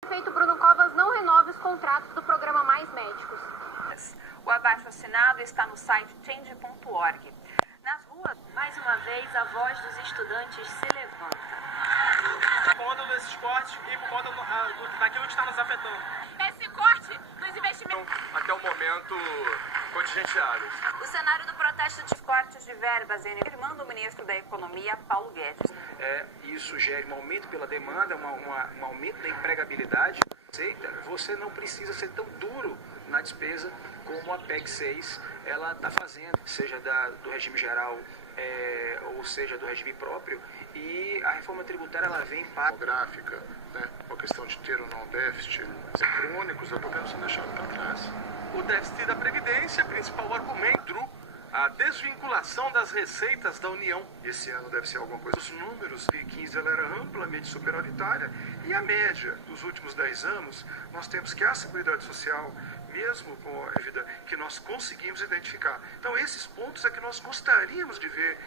O prefeito Bruno Covas não renova os contratos do programa Mais Médicos. O abaixo-assinado está no site change.org. Nas ruas, mais uma vez, a voz dos estudantes se levanta. Por conta desses cortes e por conta daquilo que está nos afetando. Esse corte nos investimentos. Até o momento, contingenciados. O cenário do protesto de cortes de verbas, afirmando o ministro da Economia, Paulo Guedes. Isso gera um aumento pela demanda, um aumento da empregabilidade. Você não precisa ser tão duro na despesa como a PEC 6 ela está fazendo, seja do regime geral ou seja do regime próprio, e a reforma tributária ela vem para gráfica, né? A questão de ter ou não déficit crônicos, eu governo sendo deixado para trás. O déficit da Previdência, principal argumento, a desvinculação das receitas da União. Esse ano deve ser alguma coisa. Os números de 15 ela era amplamente superavitária, e a média dos últimos 10 anos, nós temos que a Seguridade Social, mesmo com a dívida que nós conseguimos identificar. Então esses pontos é que nós gostaríamos de ver.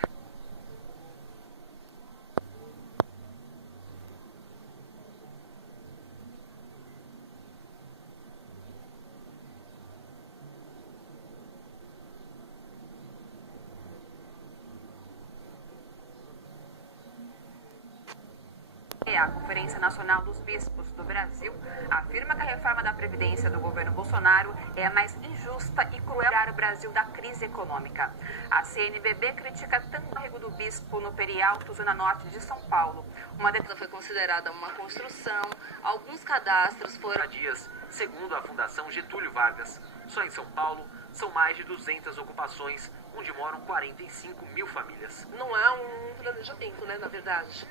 A Conferência Nacional dos Bispos do Brasil afirma que a reforma da Previdência do governo Bolsonaro é a mais injusta e cruel para o Brasil da crise econômica. A CNBB critica tanto o cargo do bispo no Perialto, zona norte de São Paulo. Uma defesa foi considerada uma construção, alguns cadastros foram... dias, segundo a Fundação Getúlio Vargas. Só em São Paulo são mais de 200 ocupações, onde moram 45 mil famílias. Não há um planejamento, na verdade,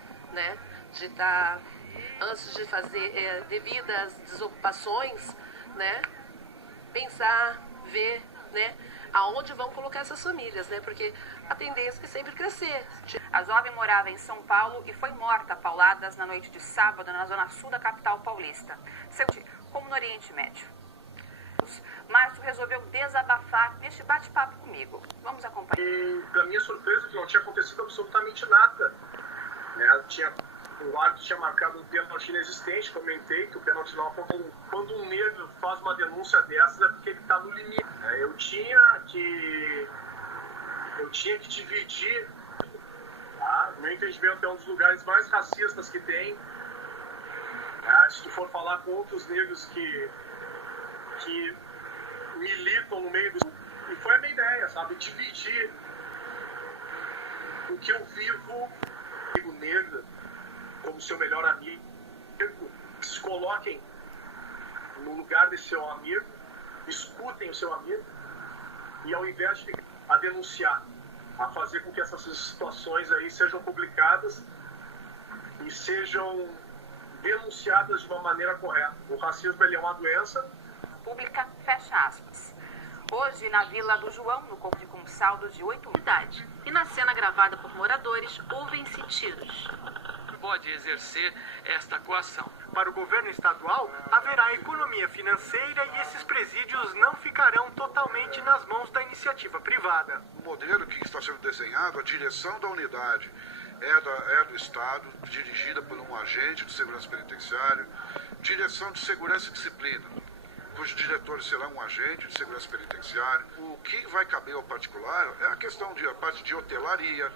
de estar, antes de fazer devidas desocupações, pensar, ver, aonde vão colocar essas famílias, porque a tendência é sempre crescer. A jovem morava em São Paulo e foi morta a pauladas na noite de sábado na zona sul da capital paulista, como no Oriente Médio. Márcio resolveu desabafar neste bate-papo comigo. Vamos acompanhar. E, para minha surpresa, que não tinha acontecido absolutamente nada. O árbitro tinha marcado um pênalti inexistente, comentei que o pênalti não apontou. Quando um negro faz uma denúncia dessas é porque ele está no limite. Eu tinha que dividir, no meu entendimento, é um dos lugares mais racistas que tem. Se tu for falar com outros negros que militam no meio do... E foi a minha ideia, dividir o que eu vivo, amigo negro, como seu melhor amigo, que se coloquem no lugar desse seu amigo, escutem o seu amigo, e ao invés de a denunciar, a fazer com que essas situações aí sejam publicadas e sejam denunciadas de uma maneira correta. O racismo ele é uma doença. Pública, fecha aspas. Hoje, na Vila do João, no Corpo de com saldo de 8 unidades. E na cena gravada por moradores, ouvem-se tiros. Pode exercer esta coação. Para o governo estadual, haverá economia financeira e esses presídios não ficarão totalmente nas mãos da iniciativa privada. O modelo que está sendo desenhado, a direção da unidade é do Estado, dirigida por um agente de segurança penitenciária, direção de segurança e disciplina, cujo diretor será um agente de segurança penitenciária. O que vai caber ao particular é a parte de hotelaria,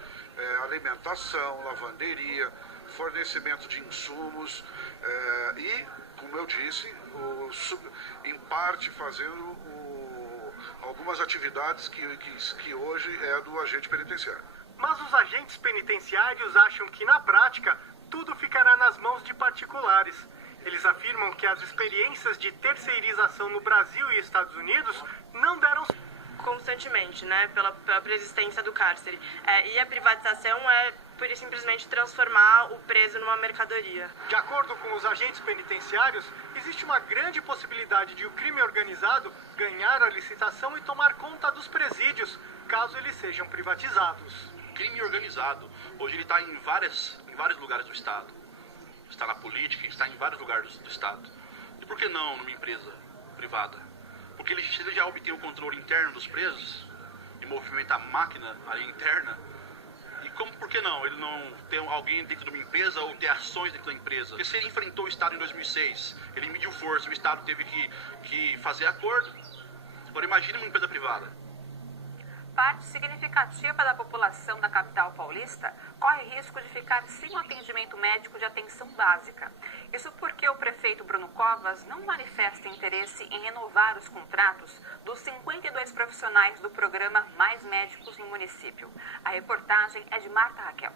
alimentação, lavanderia, fornecimento de insumos e, como eu disse, em parte fazendo algumas atividades que hoje é do agente penitenciário. Mas os agentes penitenciários acham que, na prática, tudo ficará nas mãos de particulares. Eles afirmam que as experiências de terceirização no Brasil e Estados Unidos não deram constantemente, pela própria existência do cárcere. E a privatização é, pura e simplesmente, transformar o preso numa mercadoria. De acordo com os agentes penitenciários, existe uma grande possibilidade de o crime organizado ganhar a licitação e tomar conta dos presídios, caso eles sejam privatizados. Crime organizado, hoje ele está em vários lugares do Estado. Está na política, está em vários lugares do Estado. E por que não numa empresa privada? Porque ele já obtém o controle interno dos presos e movimenta a máquina ali interna e Como, por que não? Ele não tem alguém dentro de uma empresa ou ter ações dentro da empresa? Porque se ele enfrentou o Estado em 2006, ele mediu força, o Estado teve que fazer acordo. Agora imagine uma empresa privada. Parte significativa da população da capital paulista corre risco de ficar sem um atendimento médico de atenção básica. Isso porque o prefeito Bruno Covas não manifesta interesse em renovar os contratos dos 52 profissionais do programa Mais Médicos no município. A reportagem é de Marta Raquel.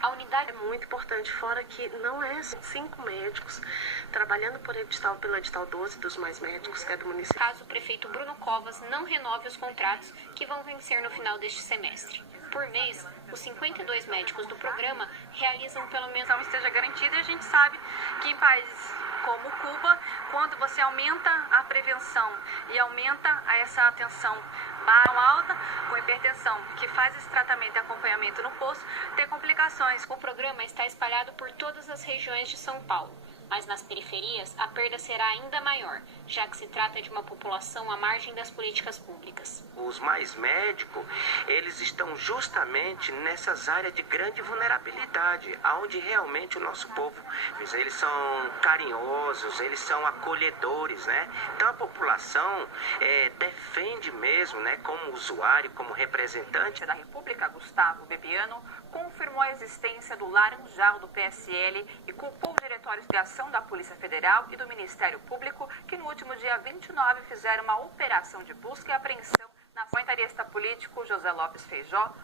A unidade é muito importante, fora que não é 5 médicos trabalhando pelo edital 12 dos Mais Médicos, que é do município. Caso o prefeito Bruno Covas não renove os contratos que vão vencer no final deste semestre. Por mês, os 52 médicos do programa realizam pelo menos... Então esteja garantida, e a gente sabe que em países como Cuba, quando você aumenta a prevenção e aumenta essa atenção alta, com hipertensão, que faz esse tratamento e acompanhamento no posto, tem complicações. O programa está espalhado por todas as regiões de São Paulo, mas nas periferias a perda será ainda maior, já que se trata de uma população à margem das políticas públicas. Os Mais Médicos, eles estão justamente nessas áreas de grande vulnerabilidade, onde realmente o nosso povo, eles são carinhosos, eles são acolhedores, né? Então a população defende mesmo, né, como usuário, como representante da República, Gustavo Bebiano, confirmou a existência do Laranjal do PSL e culpou os diretórios de ação da Polícia Federal e do Ministério Público, que no último dia 29 fizeram uma operação de busca e apreensão na comentarista político José Lopes Feijó.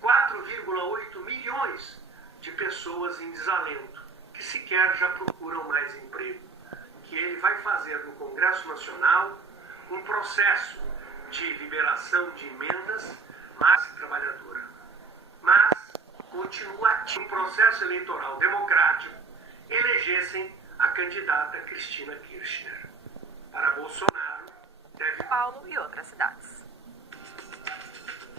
4,8 milhões de pessoas em desalento, que sequer já procuram mais emprego. Que ele vai fazer no Congresso Nacional um processo de liberação de emendas, classe trabalhadora. Mas continua ativo um processo eleitoral democrático, elegessem a candidata Cristina Kirchner. Para Bolsonaro, deve... Paulo e outras cidades.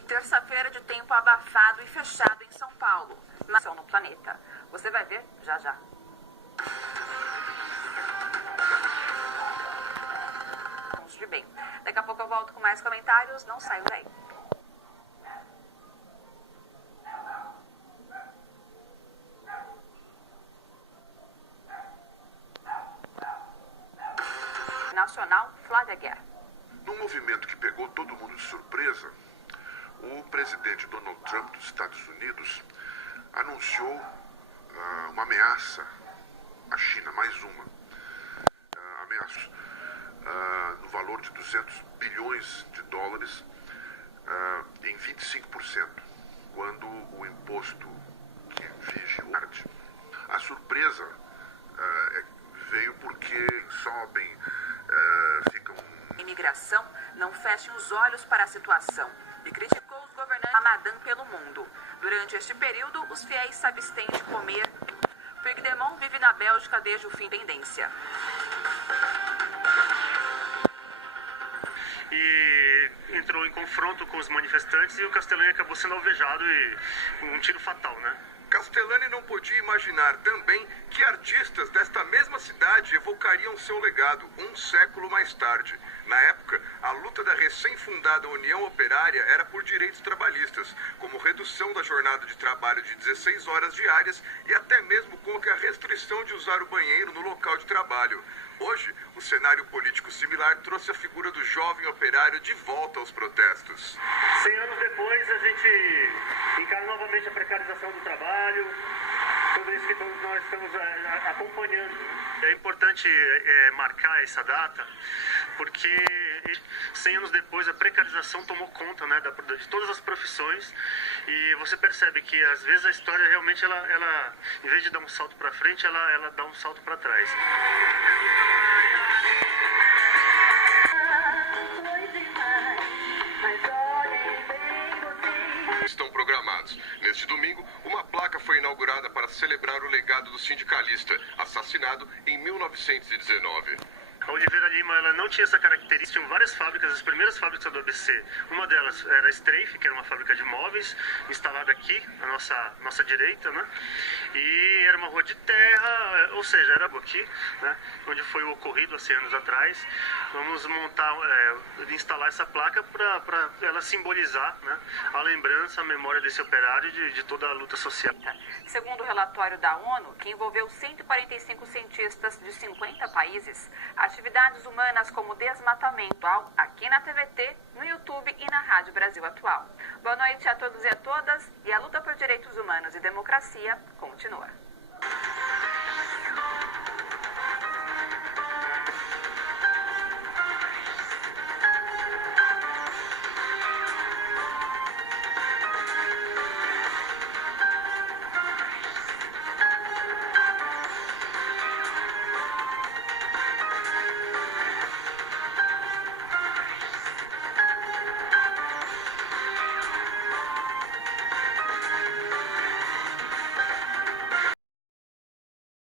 Terça-feira de tempo abafado e fechado em São Paulo, mas no planeta. Você vai ver já já. De bem. Daqui a pouco eu volto com mais comentários, não saiam daí. Nacional, Flávia Guerra. Num movimento que pegou todo mundo de surpresa, o presidente Donald Trump dos Estados Unidos anunciou uma ameaça à China, mais uma ameaça no valor de 200 bilhões de dólares em 25%, quando o imposto que vige o arte. A surpresa veio porque sobem, ficam... Imigração não fechem os olhos para a situação e criticou os governantes Ramadã pelo mundo. Durante este período, os fiéis se abstêm de comer. Puigdemont vive na Bélgica desde o fim da independência. E entrou em confronto com os manifestantes e o Castellani acabou sendo alvejado e um tiro fatal, né? Castellani não podia imaginar também que artistas desta mesma cidade evocariam seu legado um século mais tarde. Na época, a luta da recém-fundada União Operária era por direitos trabalhistas, como redução da jornada de trabalho de 16 horas diárias e até mesmo contra a restrição de usar o banheiro no local de trabalho. Hoje, o cenário político similar trouxe a figura do jovem operário de volta aos protestos. 100 anos depois, a gente encara novamente a precarização do trabalho, tudo isso que nós estamos acompanhando. É importante marcar essa data, porque 100 anos depois a precarização tomou conta, né, de todas as profissões, e você percebe que às vezes a história realmente, ela em vez de dar um salto para frente, ela dá um salto para trás. Estão programados. Neste domingo, uma placa foi inaugurada para celebrar o legado do sindicalista, assassinado em 1919. A Oliveira Lima, ela não tinha essa característica. Tinham várias fábricas, as primeiras fábricas do ABC. Uma delas era a Strafe, que era uma fábrica de móveis, instalada aqui, à nossa direita, né? E era uma rua de terra, ou seja, era aqui, né? Onde foi o ocorrido há 100 anos atrás. Vamos instalar essa placa para ela simbolizar, né, a lembrança, a memória desse operário e de toda a luta social. Segundo o relatório da ONU, que envolveu 145 cientistas de 50 países, atividades humanas como desmatamento aqui na TVT, no YouTube e na Rádio Brasil Atual. Boa noite a todos e a todas, e a luta por direitos humanos e democracia continua.